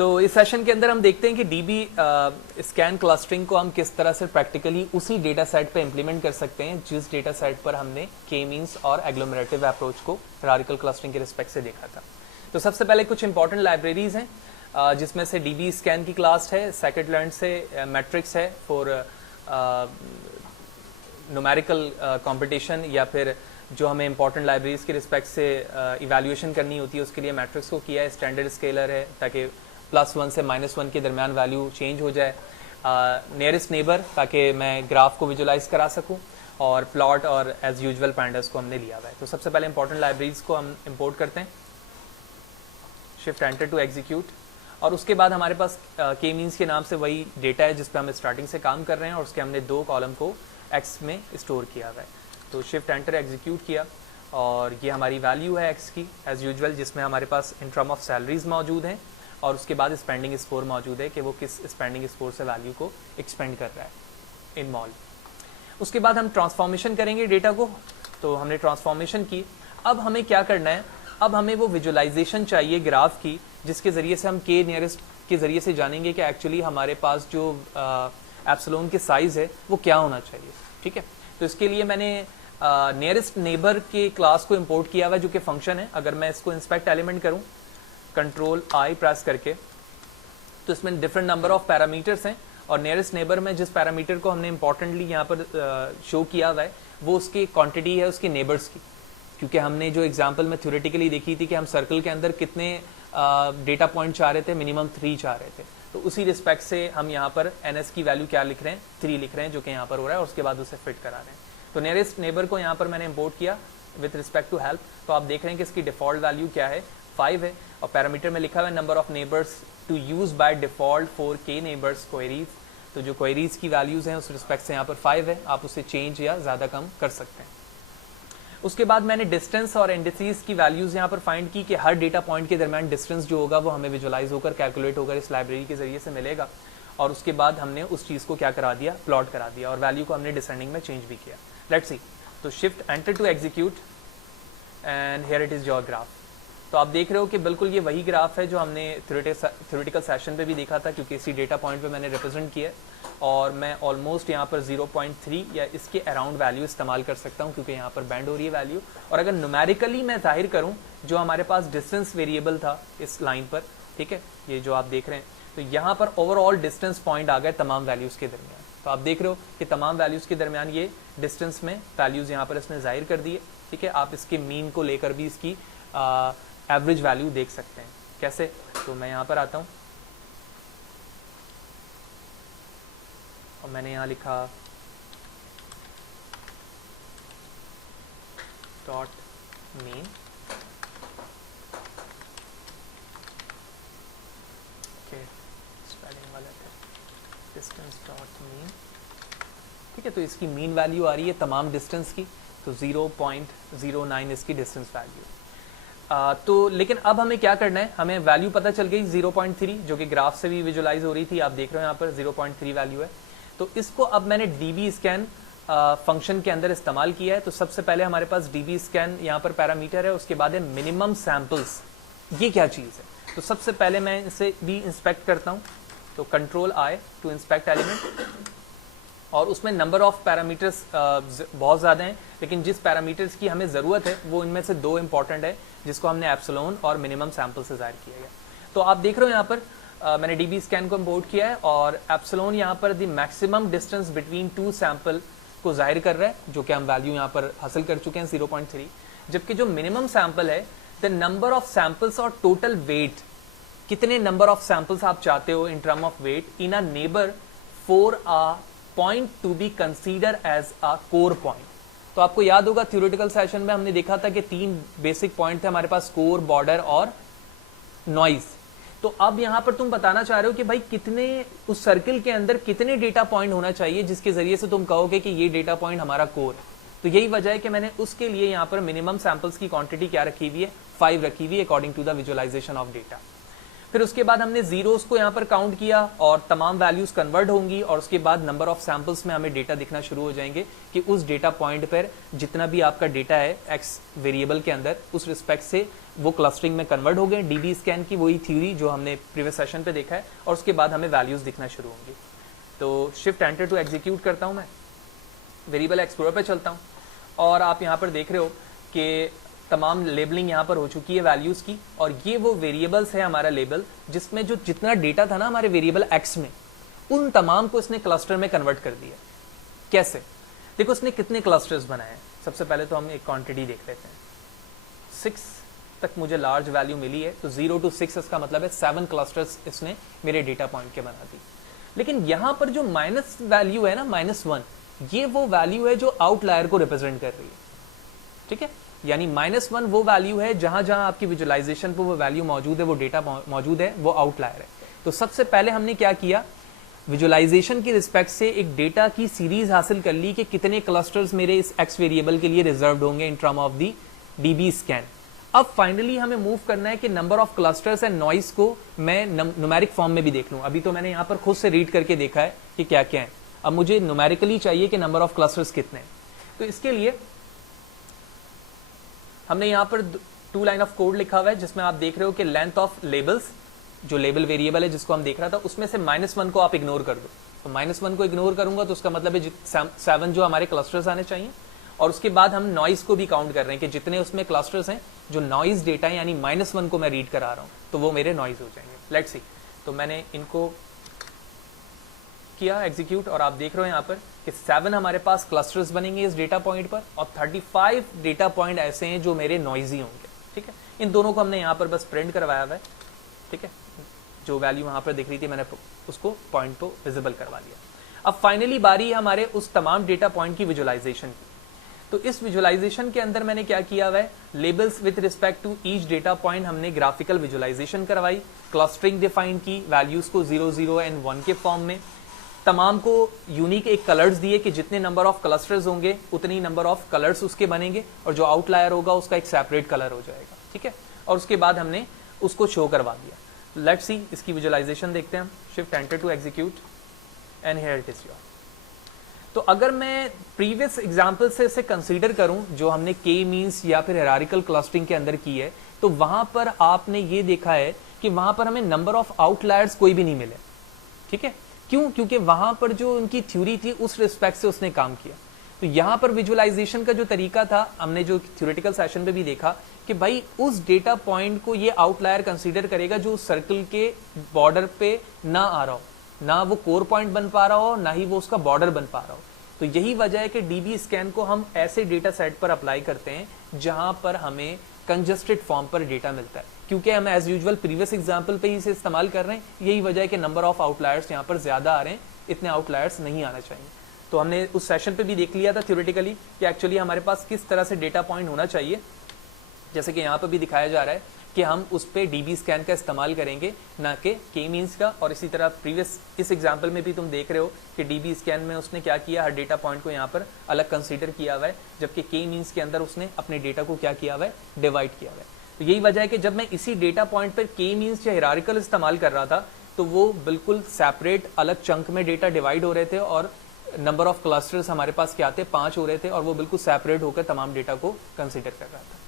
तो इस सेशन के अंदर हम देखते हैं कि डीबी स्कैन क्लस्टरिंग को हम किस तरह से प्रैक्टिकली उसी डेटा सेट पे इम्प्लीमेंट कर सकते हैं जिस डेटा सेट पर हमने के मीन्स और एग्लोमरेटिव अप्रोच को हायरार्किकल क्लस्टरिंग के रिस्पेक्ट से देखा था। तो सबसे पहले कुछ इंपॉर्टेंट लाइब्रेरीज हैं जिसमें से डीबी स्कैन की क्लास है, सेकेंड से मैट्रिक्स है फॉर न्यूमेरिकल कंपटीशन, या फिर जो हमें इंपॉर्टेंट लाइब्रेरीज के रिस्पेक्ट से इवैल्यूएशन करनी होती है उसके लिए मैट्रिक्स को किया है। स्टैंडर्ड स्केलर है ताकि +1 से -1 के दरमियान वैल्यू चेंज हो जाए। नियरेस्ट नेबर ताकि मैं ग्राफ को विजुलाइज करा सकूं, और प्लॉट और एज यूजुअल पैंडर्स को हमने लिया हुआ है। तो सबसे पहले इंपॉर्टेंट लाइब्रेरीज को हम इंपोर्ट करते हैं, शिफ्ट एंटर टू एग्जीक्यूट, और उसके बाद हमारे पास के मीन्स के नाम से वही डेटा है जिस पे हम स्टार्टिंग से काम कर रहे हैं, और उसके हमने 2 कॉलम को एक्स में स्टोर किया हुआ है। तो शिफ्ट एंटर एग्जीक्यूट किया और ये हमारी वैल्यू है एक्स की एज यूजुअल, जिसमें हमारे पास इन टर्म ऑफ सैलरीज मौजूद हैं, और उसके बाद स्पेंडिंग स्कोर मौजूद है कि वो किस स्पेंडिंग स्कोर से वैल्यू को एक्सपेंड कर रहा है इन मॉल। उसके बाद हम ट्रांसफॉर्मेशन करेंगे डेटा को। तो हमने ट्रांसफॉर्मेशन की, अब हमें क्या करना है, अब हमें वो विजुलाइजेशन चाहिए ग्राफ की जिसके ज़रिए से हम के नियरेस्ट के ज़रिए से जानेंगे कि एक्चुअली हमारे पास जो एप्सिलॉन के साइज़ है वो क्या होना चाहिए। ठीक है, तो इसके लिए मैंने नियरेस्ट नेबर के क्लास को इंपोर्ट किया हुआ है जो कि फंक्शन है। अगर मैं इसको इंस्पेक्ट एलिमेंट करूं कंट्रोल आई प्रेस करके, तो इसमें डिफरेंट नंबर ऑफ पैरामीटर्स हैं, और नियरेस्ट नेबर में जिस पैरामीटर को हमने इंपॉर्टेंटली यहाँ पर शो किया हुआ है वो उसकी क्वांटिटी है उसके नेबर्स की, क्योंकि हमने जो एग्जांपल में थ्योरेटिकली देखी थी कि हम सर्कल के अंदर कितने डेटा पॉइंट चाह रहे थे, मिनिमम 3 चाह रहे थे। तो उसी रिस्पेक्ट से हम यहाँ पर एनएस की वैल्यू क्या लिख रहे हैं, 3 लिख रहे हैं, जो कि यहाँ पर हो रहा है, और उसके बाद उसे फिट करा रहे हैं। तो नियरेस्ट नेबर को यहाँ पर मैंने इंपोर्ट किया विथ रिस्पेक्ट टू हेल्प। तो आप देख रहे हैं कि इसकी डिफॉल्ट वैल्यू क्या है, 5 है, और पैरामीटर में लिखा हुआ है number of neighbours to use by default for k neighbours queries. तो जो क्वेरीज की वैल्यूज हैं उस रिस्पेक्ट से यहाँ पर 5 है, आप उसे चेंज या ज़्यादा कम कर सकते हैं। उसके बाद मैंने डिस्टेंस और इंडिसेस की वैल्यूज यहाँ पर फाइंड की कि हर डेटा पॉइंट के दरमियान डिस्टेंस जो होगा वो हमें विजुलाइज होकर कैलकुलेट होकर इस लाइब्रेरी के जरिए से मिलेगा, और उसके बाद हमने उस चीज़ को क्या करा दिया, प्लॉट करा दिया, और वैल्यू को हमने डिसेंडिंग में चेंज भी किया। लेट्स सी, तो shift enter to execute and here it is your graph. तो आप देख रहे हो कि बिल्कुल ये वही ग्राफ है जो हमने थ्योरेटिकल सेशन पे भी देखा था, क्योंकि इसी डेटा पॉइंट पे मैंने रिप्रेजेंट किया, और मैं ऑलमोस्ट यहाँ पर 0.3 या इसके अराउंड वैल्यू इस्तेमाल कर सकता हूँ, क्योंकि यहाँ पर बैंड हो रही है वैल्यू। और अगर न्यूमेरिकली मैं जाहिर करूँ जो हमारे पास डिस्टेंस वेरिएबल था इस लाइन पर, ठीक है, ये जो आप देख रहे हैं, तो यहाँ पर ओवरऑल डिस्टेंस पॉइंट आ गए तमाम वैल्यूज़ के दरमियान। तो आप देख रहे हो कि तमाम वैल्यूज़ के दरमियान ये डिस्टेंस में वैल्यूज़ यहाँ पर इसने जाहिर कर दिए। ठीक है, आप इसके मीन को लेकर भी इसकी एवरेज वैल्यू देख सकते हैं। कैसे, तो मैं यहाँ पर आता हूँ और मैंने यहाँ लिखा डॉट मीन, ओके स्पेलिंग वाला था, डिस्टेंस डॉट मीन। ठीक है, तो इसकी मीन वैल्यू आ रही है तमाम डिस्टेंस की, तो 0.09 इसकी डिस्टेंस वैल्यू। तो लेकिन अब हमें क्या करना है, हमें वैल्यू पता चल गई 0.3 जो कि ग्राफ से भी विजुलाइज हो रही थी, आप देख रहे हो यहाँ पर 0.3 वैल्यू है। तो इसको अब मैंने डीबी स्कैन फंक्शन के अंदर इस्तेमाल किया है। तो सबसे पहले हमारे पास डीबी स्कैन यहाँ पर पैरामीटर है, उसके बाद है मिनिमम सैम्पल्स। ये क्या चीज़ है, तो सबसे पहले मैं इसे भी इंस्पेक्ट करता हूँ, तो control I to inspect element, और उसमें नंबर ऑफ पैरामीटर्स बहुत ज़्यादा हैं, लेकिन जिस पैरामीटर्स की हमें ज़रूरत है वो इनमें से 2 इंपॉर्टेंट है जिसको हमने एप्सिलॉन और मिनिमम सैम्पल से ज़ाहिर किया गया। तो आप देख रहे हो यहाँ पर मैंने डीबी स्कैन को इंपोर्ट किया है, और एप्सिलॉन यहाँ पर the maximum distance between 2 sample को जाहिर कर रहा है, जो कि हम वैल्यू यहाँ पर हासिल कर चुके हैं 0.3। जबकि जो मिनिमम सैंपल है, द नंबर ऑफ सैंपल्स और टोटल वेट, कितने नंबर ऑफ सैंपल्स आप चाहते हो in term of weight in a neighbour for a point to be consider as a core point. तो आपको याद होगा थ्योरेटिकल सेशन में हमने देखा था कि 3 बेसिक पॉइंट थे हमारे पास, कोर, बॉर्डर और नॉइज। तो अब यहां पर तुम बताना चाह रहे हो कि भाई कितने उस सर्किल के अंदर कितने डेटा पॉइंट होना चाहिए जिसके जरिए से तुम कहोगे कि ये डेटा पॉइंट हमारा कोर है। तो यही वजह है कि मैंने उसके लिए यहाँ पर मिनिमम सैंपल्स की क्वांटिटी क्या रखी हुई है, 5 रखी हुई है according to the visualisation of data. फिर उसके बाद हमने जीरोस को यहाँ पर काउंट किया और तमाम वैल्यूज कन्वर्ट होंगी और उसके बाद नंबर ऑफ सैंपल्स में हमें डेटा दिखना शुरू हो जाएंगे कि उस डेटा पॉइंट पर जितना भी आपका डेटा है एक्स वेरिएबल के अंदर उस रिस्पेक्ट से वो क्लस्टरिंग में कन्वर्ट हो गए। डीबी स्कैन की वही थ्योरी जो हमने प्रीवियस सेशन पे देखा है और उसके बाद हमें वैल्यूज दिखना शुरू होंगी। तो शिफ्ट एंटर टू एग्जीक्यूट करता हूँ, मैं वेरिएबल एक्सप्लोरर पे चलता हूँ और आप यहाँ पर देख रहे हो कि तमाम लेबलिंग यहाँ पर हो चुकी है वैल्यूज की और ये वो वेरिएबल्स है हमारा लेबल जिसमें जो जितना डेटा था ना हमारे वेरिएबल एक्स में उन तमाम को इसने क्लस्टर में कन्वर्ट कर दिया। कैसे? देखो इसने कितने क्लस्टर्स बनाए हैं। सबसे पहले तो हम एक क्वांटिटी देख लेते हैं। 6 तक मुझे लार्ज वैल्यू मिली है तो 0 to 6 इसका मतलब है 7 क्लस्टर्स इसने मेरे डेटा पॉइंट के बना दी। लेकिन यहां पर जो माइनस वैल्यू है ना -1, ये वो वैल्यू है जो आउटलायर को रिप्रेजेंट कर रही है। ठीक है, यानी -1 वो वैल्यू है जहां जहां आपकी विजुअलाइजेशन पर वो वैल्यू मौजूद है, वो डेटा मौजूद है, वो आउटलायर है। तो सबसे पहले हमने क्या किया, विजुअलाइजेशन की रिस्पेक्ट से एक डेटा की सीरीज हासिल कर ली कि कितने क्लस्टर्स मेरे इस एक्स वेरिएबल के लिए रिजर्व्ड होंगे इन term of the dB scan. अब फाइनली हमें मूव करना है कि number of clusters and noise को मैं न्यूमेरिक फॉर्म में भी देख लूं। अभी तो मैंने यहां पर खुद से रीड करके देखा है कि क्या क्या है, अब मुझे न्यूमेरिकली चाहिए कि नंबर ऑफ क्लस्टर्स कितने हैं। तो इसके लिए हमने यहां पर 2 लाइन ऑफ कोड लिखा हुआ है जिसमें आप देख रहे हो कि लेंथ ऑफ लेबल्स, जो लेबल वेरिएबल है जिसको हम देख रहा था, उसमें से -1 को आप इग्नोर कर दो। तो -1 को इग्नोर करूंगा तो उसका मतलब है 7 जो हमारे क्लस्टर्स आने चाहिए। और उसके बाद हम नॉइज को भी काउंट कर रहे हैं कि जितने उसमें क्लस्टर्स हैं जो नॉइज डेटा है यानी -1 को मैं रीड करा रहा हूं तो वो मेरे नॉइज हो जाएंगे। लेट्स सी, तो मैंने इनको किया एग्जीक्यूट और आप देख रहे हो यहाँ पर कि 7 हमारे पास क्लस्टर्स बनेंगे इस डेटा पॉइंट पर और 35 डेटा पॉइंट ऐसे हैं जो मेरे नॉइजी होंगे। ठीक है, इन दोनों को हमने यहाँ पर बस प्रिंट करवाया हुआ है। ठीक है, जो वैल्यू वहां पर दिख रही थी मैंने उसको पॉइंट को विजिबल करवा लिया। अब फाइनली बारी है हमारे उस तमाम डेटा पॉइंट की विजुअलाइजेशन की। तो इस विजुअलाइजेशन के अंदर मैंने क्या किया हुआ है, labels with respect to each data point हमने ग्राफिकल विजुअलाइजेशन करवाई, क्लस्टरिंग डिफाइन की, वैल्यूज को 0, 0 एंड 1 के फॉर्म में, तमाम को यूनिक एक कलर्स दिए कि जितने नंबर ऑफ क्लस्टर्स होंगे उतनी नंबर ऑफ कलर्स उसके बनेंगे और जो आउटलायर होगा उसका एक सेपरेट कलर हो जाएगा। ठीक है, और उसके बाद हमने उसको शो करवा दिया। लेट्स सी, इसकी विजुअलाइजेशन देखते हैं हम। Shift enter to execute and here it is your. तो अगर मैं प्रीवियस एग्जांपल से इसे कंसीडर करूं जो हमने के मींस या फिर हायरार्किकल क्लस्टरिंग के अंदर की है, तो वहां पर आपने ये देखा है कि वहां पर हमें नंबर ऑफ आउटलायर्स कोई भी नहीं मिले। ठीक है, क्यों? क्योंकि वहां पर जो उनकी थ्योरी थी उस रिस्पेक्ट से उसने काम किया। तो यहां पर विजुअलाइजेशन का जो तरीका था, हमने जो थ्योरेटिकल सेशन पे भी देखा कि भाई उस डेटा पॉइंट को ये आउटलायर कंसीडर करेगा जो सर्कल के बॉर्डर पे ना आ रहा हो, ना वो कोर पॉइंट बन पा रहा हो, ना ही वो उसका बॉर्डर बन पा रहा हो। तो यही वजह है कि डीबी स्कैन को हम ऐसे डेटा सेट पर अप्लाई करते हैं जहां पर हमें कंजस्टेड फॉर्म पर डेटा मिलता है, क्योंकि हम एज यूजुअल प्रीवियस एग्जांपल पे ही इसे इस्तेमाल कर रहे हैं। यही वजह है कि नंबर ऑफ आउटलायर्स यहाँ पर ज्यादा आ रहे हैं, इतने आउटलायर्स नहीं आना चाहिए। तो हमने उस सेशन पे भी देख लिया था थ्योरेटिकली कि एक्चुअली हमारे पास किस तरह से डेटा पॉइंट होना चाहिए, जैसे कि यहाँ पर भी दिखाया जा रहा है कि हम उस पे डीबी स्कैन का इस्तेमाल करेंगे, ना कि के मींस का। और इसी तरह प्रीवियस इस एग्जांपल में भी तुम देख रहे हो कि डीबी स्कैन में उसने क्या किया, हर डेटा पॉइंट को यहाँ पर अलग कंसीडर किया हुआ है, जबकि के मींस के अंदर उसने अपने डेटा को क्या किया हुआ है, डिवाइड किया हुआ है। तो यही वजह है कि जब मैं इसी डेटा पॉइंट पर के मींस या हायरार्किकल इस्तेमाल कर रहा था तो वो बिल्कुल सेपरेट अलग चंक में डेटा डिवाइड हो रहे थे और नंबर ऑफ क्लस्टर्स हमारे पास क्या थे, 5 हो रहे थे और वो बिल्कुल सेपरेट होकर तमाम डेटा को कंसीडर कर रहा था।